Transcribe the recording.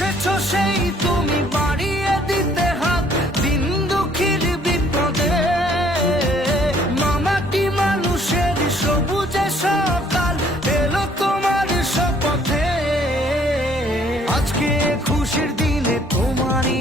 এসেছো সেই তুমি বাড়িয়ে দিতে হাত দিন দুঃখীর বিপদে। মামাটি মানুষের সবুজে সকাল এলো তোমার শপথে। আজকে খুশির দিনে তোমারই